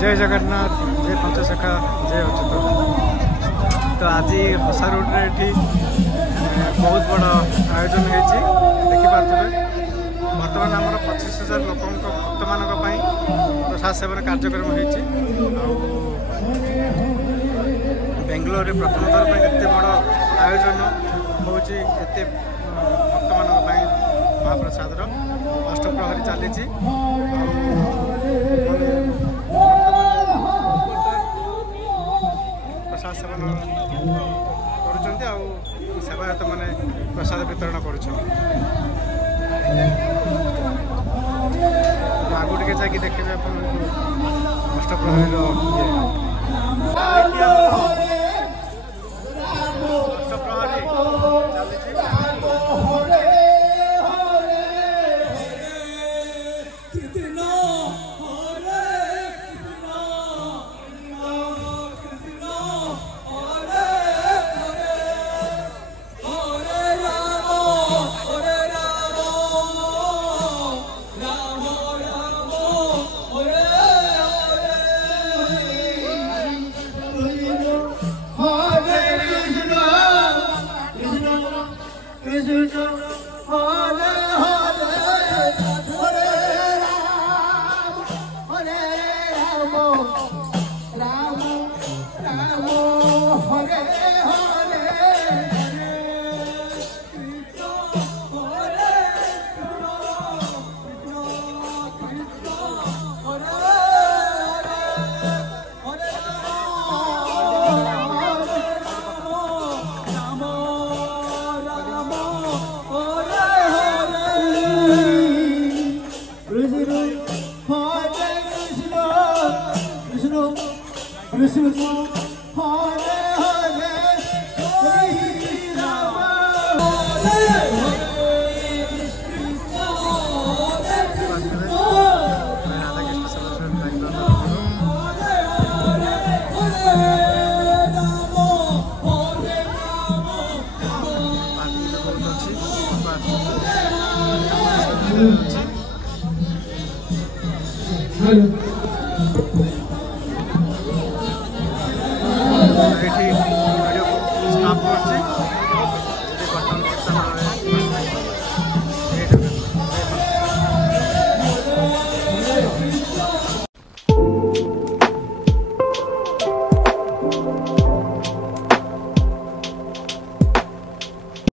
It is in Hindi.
जय जगन्नाथ जय पंचशखा जय अच्युत। तो आज हसा रोड रे बहुत बड़ आयोजन होती देखिपे बर्तमान आमर 25,000 लोक भक्त मान प्रसाद सेवन कार्यक्रम होती बेंगलोर प्रथम थर पर एत बड़ आयोजन होती भक्त मान महाप्रसाद अष्टप्रहरी चली प्रसाद सेवन कर सेवायत मैंने प्रसाद वितरण कर आगू टे जाकि देखिए अष्टप्रहरी